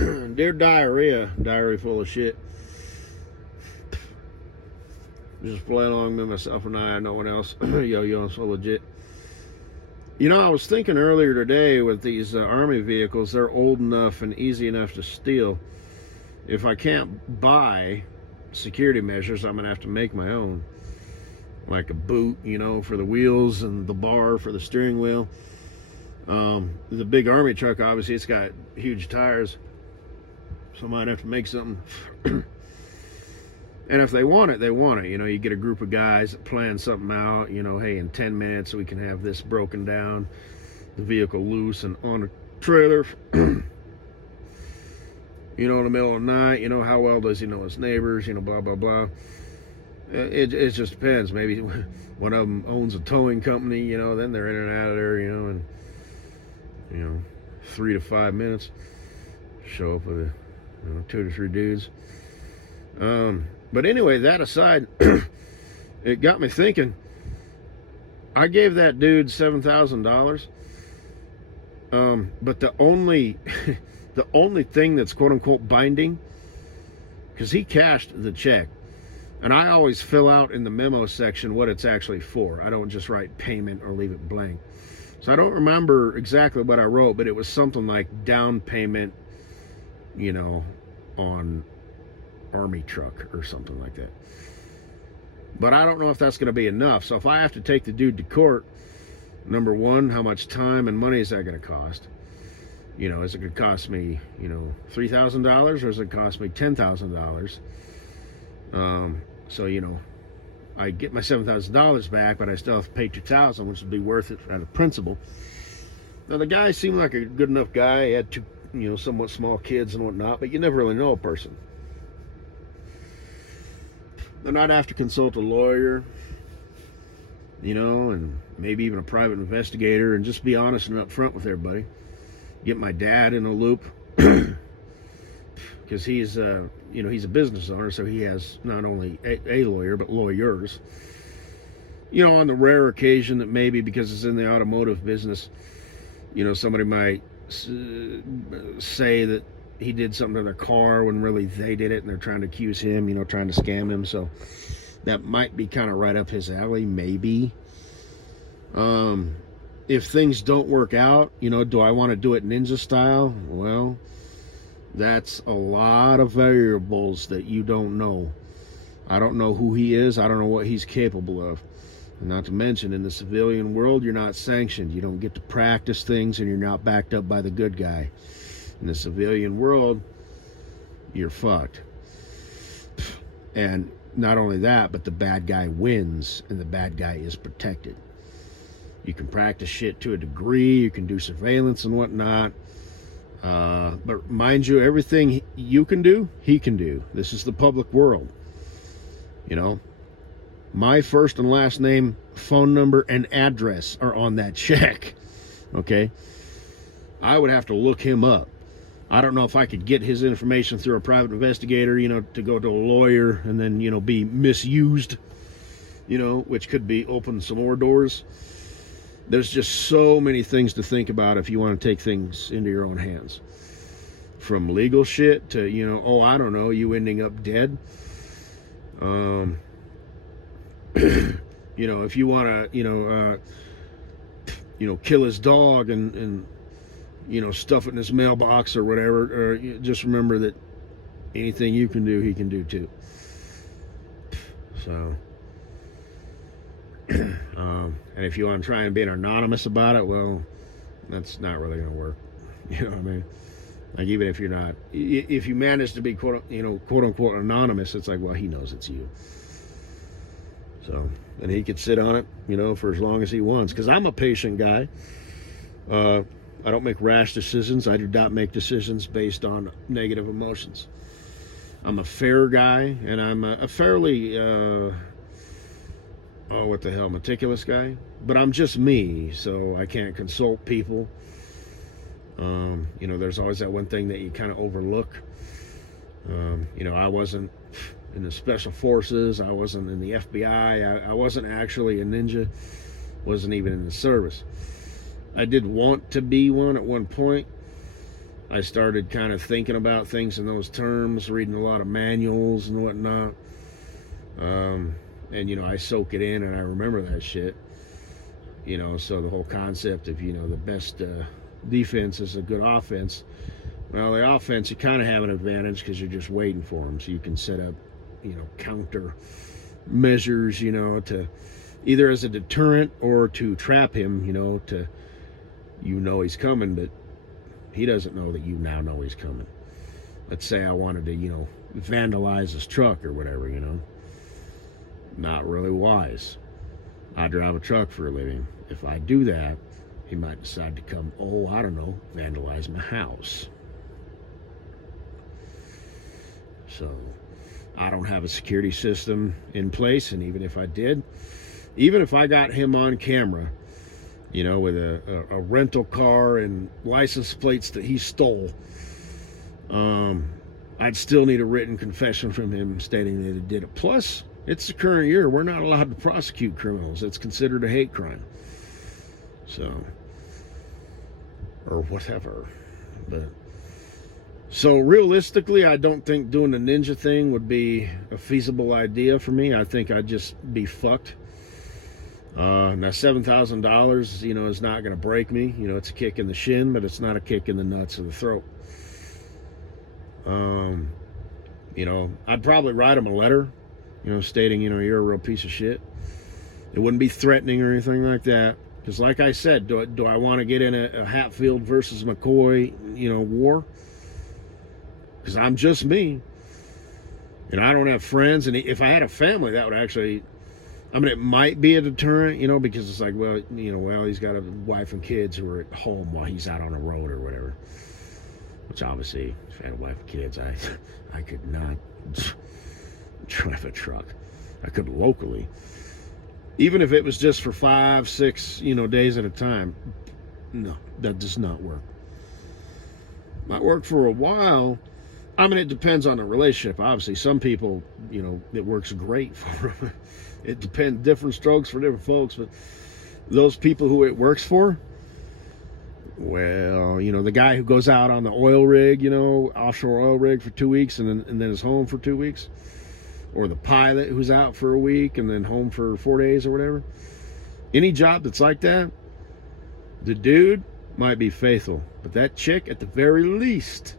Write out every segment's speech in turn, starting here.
Dear diarrhea, diary full of shit. Just play along with myself and I, no one else. Yo, so legit. You know, I was thinking earlier today with these Army vehicles, they're old enough and easy enough to steal. If I can't buy security measures, I'm going to have to make my own. Like a boot, you know, for the wheels and the bar for the steering wheel. The big Army truck, obviously, it's got huge tires. So I might have to make something. And if they want it, they want it. You know, you get a group of guys that plan something out. You know, hey, in 10 minutes we can have this broken down, the vehicle loose and on a trailer. You know, in the middle of the night, you know, how well does he know his neighbors? You know, blah, blah, blah. It just depends. Maybe one of them owns a towing company, you know, then they're in and out of there, you know, in 3 to 5 minutes. Show up with 2 to 3 dudes. But anyway, that aside, it got me thinking. I gave that dude $7,000. But the only the only thing that's quote unquote binding, because he cashed the check, and I always fill out in the memo section what it's actually for. I don't just write payment or leave it blank. So I don't remember exactly what I wrote, but it was something like down payment, you know, on Army truck or something like that. But I don't know if that's going to be enough. So if I have to take the dude to court, number one, how much time and money is that going to cost? You know, is it going to cost me, you know, $3,000 or is it cost me $10,000? So, you know, I get my $7,000 back, but I still have to pay $2,000, which would be worth it out of principle. Now, the guy seemed like a good enough guy. He had two, you know, somewhat small kids and whatnot, but you never really know a person. Then I'd have to consult a lawyer, you know, and maybe even a private investigator, and just be honest and upfront with everybody. Get my dad in a loop, because he's, you know, he's a business owner, so he has not only a lawyer, but lawyers. You know, on the rare occasion that maybe because it's in the automotive business, you know, somebody might say that he did something to their car when really they did it, and they're trying to accuse him, you know, trying to scam him. So that might be kind of right up his alley, maybe. If things don't work out, you know, do I want to do it ninja style? Well, that's a lot of variables that you don't know. I don't know who he is. I don't know what he's capable of. And not to mention, in the civilian world, you're not sanctioned. You don't get to practice things, and you're not backed up by the good guy. In the civilian world, you're fucked. And not only that, but the bad guy wins, and the bad guy is protected. You can practice shit to a degree. You can do surveillance and whatnot. But mind you, everything you can do, he can do. This is the public world. You know, my first and last name, phone number, and address are on that check. Okay? I would have to look him up. I don't know if I could get his information through a private investigator, you know, to go to a lawyer and then, you know, be misused, you know, which could be open some more doors. There's just so many things to think about if you want to take things into your own hands. From legal shit to, you know, oh, I don't know, you ending up dead. You know, if you want to, you know, kill his dog and you know, stuff it in his mailbox or whatever, or just remember that anything you can do, he can do too. So, and if you want to try and be anonymous about it, well, that's not really going to work. You know what I mean? Like, even if you're not, if you manage to be quote unquote anonymous, it's like, well, he knows it's you. So, and he could sit on it, you know, for as long as he wants. Because I'm a patient guy. I don't make rash decisions. I do not make decisions based on negative emotions. I'm a fair guy, and I'm a fairly, meticulous guy. But I'm just me, so I can't consult people. You know, there's always that one thing that you kind of overlook. You know, I wasn't in the special forces. I wasn't in the FBI. I wasn't actually a ninja. Wasn't even in the service. I did want to be one at one point, I started kind of thinking about things in those terms, reading a lot of manuals and whatnot. And, you know, I soak it in and I remember that shit. You know, so the whole concept of, you know, the best defense is a good offense. Well, the offense, you kind of have an advantage because you're just waiting for them. So you can set up, you know, counter measures, you know, to either as a deterrent or to trap him, you know, to, you know, he's coming, but he doesn't know that you now know he's coming. Let's say I wanted to, you know, vandalize his truck or whatever, you know. Not really wise. I drive a truck for a living. If I do that, he might decide to come, oh, I don't know, vandalize my house. So I don't have a security system in place, and even if I did, even if I got him on camera, you know, with a rental car and license plates that he stole, I'd still need a written confession from him stating that he did it. Plus, it's the current year. We're not allowed to prosecute criminals. It's considered a hate crime. So, or whatever. But, so realistically, I don't think doing the ninja thing would be a feasible idea for me. I think I'd just be fucked. Now $7,000, you know, is not going to break me. You know, it's a kick in the shin, but it's not a kick in the nuts or the throat. You know, I'd probably write him a letter, you know, stating, you know, you're a real piece of shit. It wouldn't be threatening or anything like that. Because like I said, do I want to get in a Hatfield versus McCoy, you know, war? Because I'm just me. And I don't have friends. And if I had a family, that would actually, I mean, it might be a deterrent, you know, because it's like, well, you know, well, he's got a wife and kids who are at home while he's out on the road or whatever. Which obviously, if I had a wife and kids, I could not drive a truck. I could locally. Even if it was just for 5, 6, you know, days at a time. No, that does not work. Might work for a while. I mean, it depends on the relationship. Obviously, some people, you know, it works great for them. It depends, different strokes for different folks. But those people who it works for, well, you know, the guy who goes out on the oil rig, you know, offshore oil rig for 2 weeks and then is home for 2 weeks. Or the pilot who's out for a week and then home for 4 days or whatever. Any job that's like that, the dude might be faithful. But that chick, at the very least,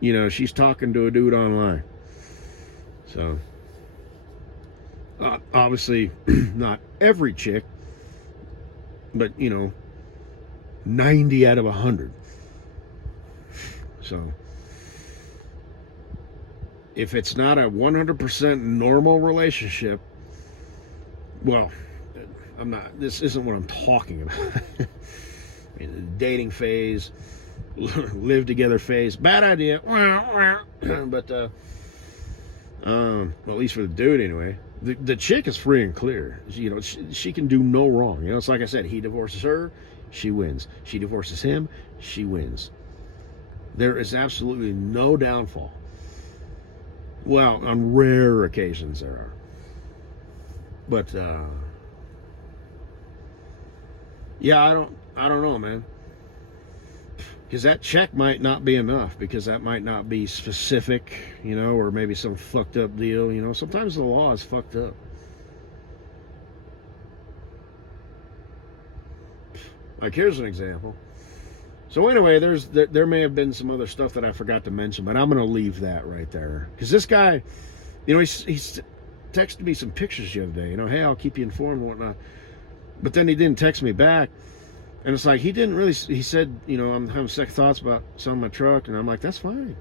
you know, she's talking to a dude online. So, obviously, not every chick, but, you know, 90 out of 100. So, if it's not a 100% normal relationship, well, this isn't what I'm talking about. I mean, the dating phase, live together phase, bad idea. But, well, at least for the dude anyway, the chick is free and clear. You know, she can do no wrong. You know, it's like I said, he divorces her, she wins. She divorces him, she wins. There is absolutely no downfall. Well, on rare occasions there are. But yeah, I don't know, man. Because that check might not be enough, because that might not be specific, you know, or maybe some fucked up deal, you know. Sometimes the law is fucked up. Like, here's an example. So anyway, there may have been some other stuff that I forgot to mention, but I'm going to leave that right there. Because this guy, you know, he's texted me some pictures the other day, you know, hey, I'll keep you informed and whatnot. But then he didn't text me back. And it's like, he didn't really, he said, you know, I'm having second thoughts about selling my truck. And I'm like, that's fine.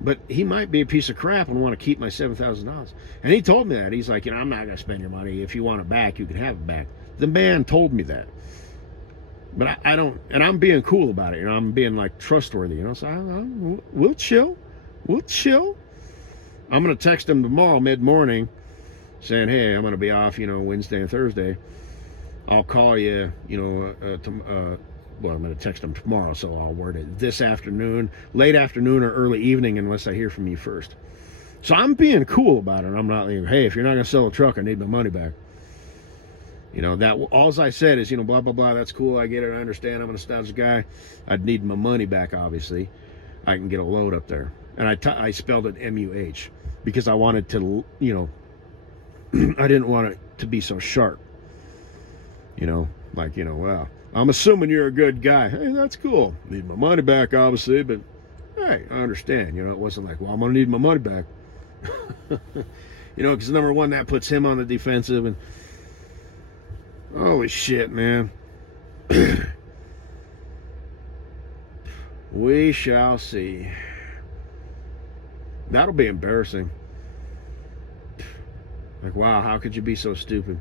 But he might be a piece of crap and want to keep my $7,000. And he told me that. He's like, you know, I'm not going to spend your money. If you want it back, you can have it back. The man told me that. But I don't, and I'm being cool about it, you know, I'm being like trustworthy, you know, so we'll chill. I'm going to text him tomorrow mid-morning saying, hey, I'm going to be off, you know, Wednesday and Thursday. I'll call you, you know, well, I'm going to text him tomorrow, so I'll word it this afternoon, late afternoon or early evening, unless I hear from you first. So I'm being cool about it. I'm not like, hey, if you're not going to sell a truck, I need my money back. You know, that all I said is, you know, blah, blah, blah. That's cool. I get it. I understand. I'm a nostalgic guy. I'd need my money back, obviously. I can get a load up there. And I spelled it M-U-H because I wanted to, you know, I didn't want it to be so sharp. You know, like, you know, well, I'm assuming you're a good guy. Hey, that's cool. Need my money back, obviously, but hey, I understand. You know, it wasn't like, well, I'm going to need my money back. You know, because number one, that puts him on the defensive. And holy shit, man. We shall see. That'll be embarrassing. Like, wow, how could you be so stupid?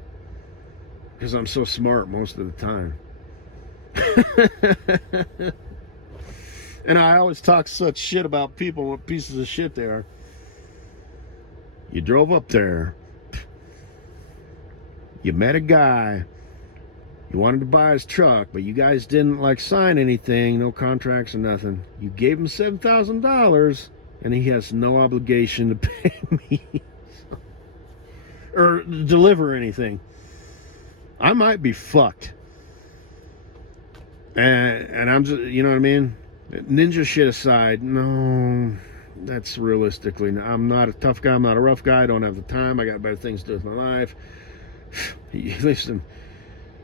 Because I'm so smart most of the time. And I always talk such shit about people, what pieces of shit they are. You drove up there. You met a guy. You wanted to buy his truck, but you guys didn't like sign anything, no contracts or nothing. You gave him $7,000, and he has no obligation to pay me or deliver anything. I might be fucked. And I'm just, you know what I mean? Ninja shit aside, no, that's realistically, I'm not a tough guy, I'm not a rough guy, I don't have the time, I got better things to do with my life. Listen,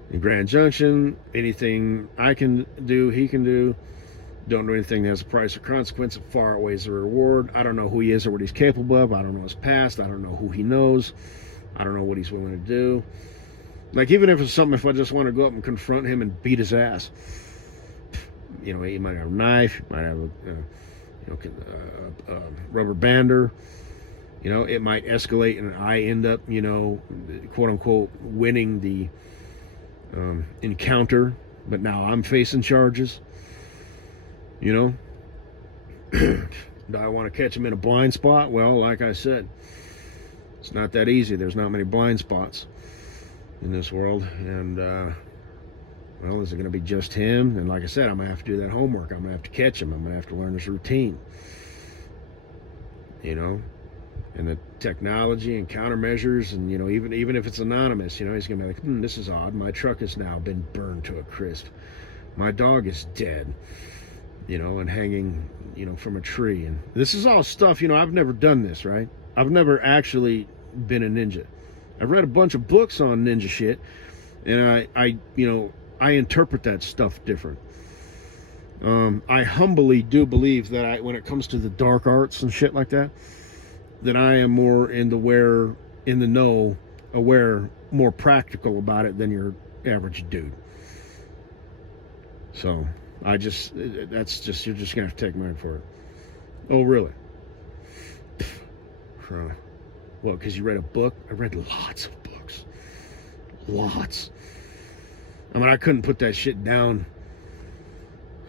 in Grand Junction, anything I can do, he can do. Don't do anything that has a price or consequence. It far outweighs the reward. I don't know who he is or what he's capable of. I don't know his past. I don't know who he knows. I don't know what he's willing to do. Like, even if it's something, if I just want to go up and confront him and beat his ass, you know, he might have a knife, he might have a rubber bander. You know, it might escalate and I end up, you know, quote unquote, winning the encounter, but now I'm facing charges. You know, do I want to catch him in a blind spot? Well, like I said, it's not that easy. There's not many blind spots in this world. And, well, is it going to be just him? And like I said, I'm going to have to do that homework. I'm going to have to catch him. I'm going to have to learn his routine. You know, and the technology and countermeasures, and, you know, even if it's anonymous, you know, he's going to be like, this is odd. My truck has now been burned to a crisp. My dog is dead. You know, and hanging, you know, from a tree. And this is all stuff, you know, I've never done this, right? I've never actually been a ninja. I've read a bunch of books on ninja shit, and I interpret that stuff different. I humbly do believe that when it comes to the dark arts and shit like that I am more in the know, aware, more practical about it than your average dude. So you're just gonna have to take mine for it. Oh, really? What, because you read a book? I read lots of books. Lots. I mean, I couldn't put that shit down.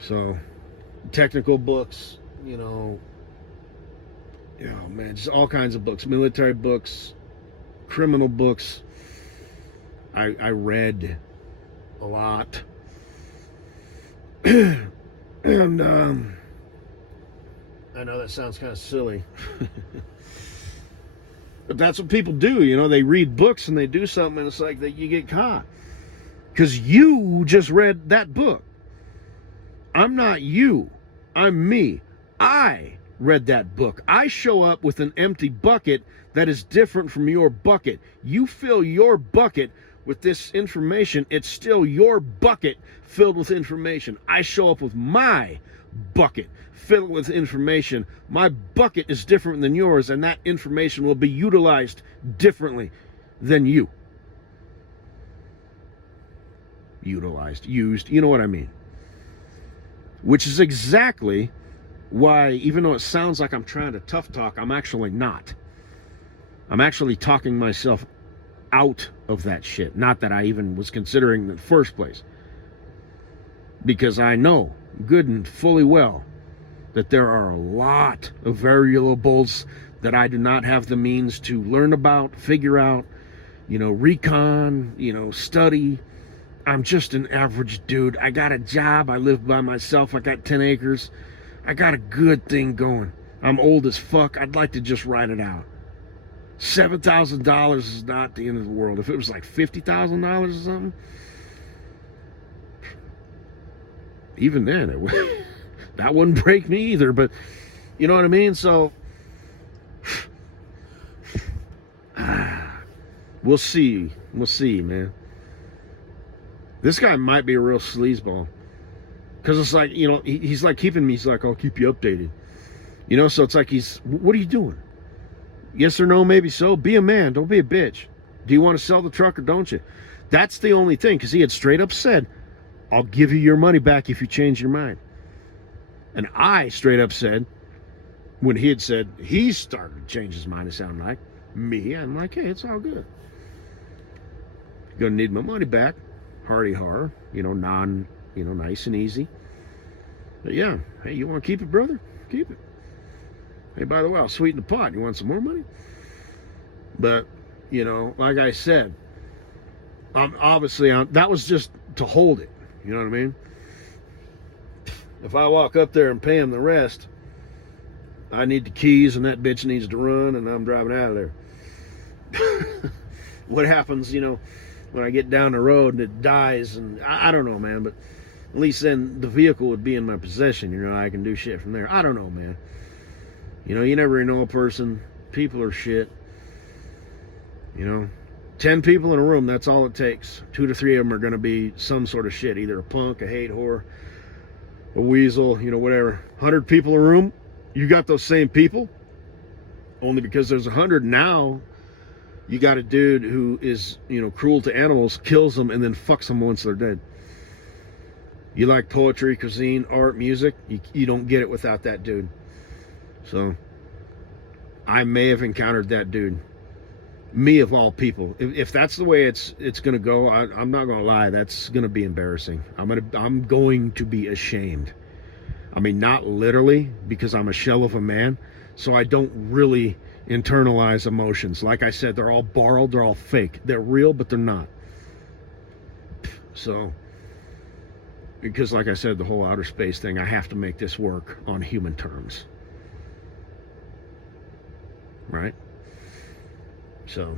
So, technical books, you know, oh man, just all kinds of books. Military books, criminal books. I read a lot. And I know that sounds kind of silly. But that's what people do, you know, they read books and they do something and it's like that you get caught. Because you just read that book. I'm not you. I'm me. I read that book. I show up with an empty bucket that is different from your bucket. You fill your bucket with this information. It's still your bucket filled with information. I show up with my bucket filled with information. My bucket is different than yours, and that information will be utilized differently than you. Utilized, used, you know what I mean? Which is exactly why, even though it sounds like I'm trying to tough talk, I'm actually not. I'm actually talking myself out of that shit. Not that I even was considering in the first place. Because I know good and fully well that there are a lot of variables that I do not have the means to learn about, figure out, you know, recon, you know, study. I'm just an average dude. I got a job. I live by myself. I got 10 acres. I got a good thing going. I'm old as fuck. I'd like to just ride it out. $7,000 is not the end of the world. If it was like $50,000 or something, even then, that wouldn't break me either. But you know what I mean? So we'll see. We'll see, man. This guy might be a real sleazeball. Because it's like, you know, he's like keeping me, he's like, I'll keep you updated. You know, so it's like what are you doing? Yes or no, maybe so. Be a man. Don't be a bitch. Do you want to sell the truck or don't you? That's the only thing, because he had straight up said, I'll give you your money back if you change your mind. And I straight up said, when he had said he started to change his mind, it sounded like me, I'm like, hey, it's all good. You're going to need my money back. Hardy har, you know, nice and easy. But yeah, hey, you want to keep it, brother? Keep it. Hey, by the way, I'll sweeten the pot. You want some more money? But, you know, like I said, that was just to hold it. You know what I mean? If I walk up there and pay him the rest, I need the keys and that bitch needs to run and I'm driving out of there. What happens, you know, when I get down the road and it dies, and I don't know, man, but at least then the vehicle would be in my possession. You know, I can do shit from there. I don't know, man. You know, you never know a person. People are shit. You know, 10 people in a room, that's all it takes. 2 to 3 of them are going to be some sort of shit, either a punk, a hate whore, a weasel, you know, whatever. 100 people in a room, you got those same people. Only because there's 100 now, you got a dude who is, you know, cruel to animals, kills them, and then fucks them once they're dead. You like poetry, cuisine, art, music, you don't get it without that dude. So, I may have encountered that dude. Me of all people. If that's the way it's going to go, I'm not going to lie, that's going to be embarrassing. I'm going to be ashamed. I mean, not literally, because I'm a shell of a man, so I don't really internalize emotions. Like I said, they're all borrowed, they're all fake. They're real, but they're not. So, because like I said, the whole outer space thing, I have to make this work on human terms. Right? So,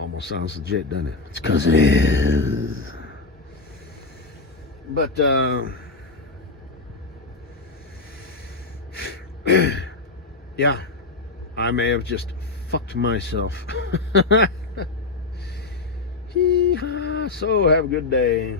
almost sounds legit, doesn't it? It's because it is. But, yeah, I may have just fucked myself. Hee-haw. So, have a good day.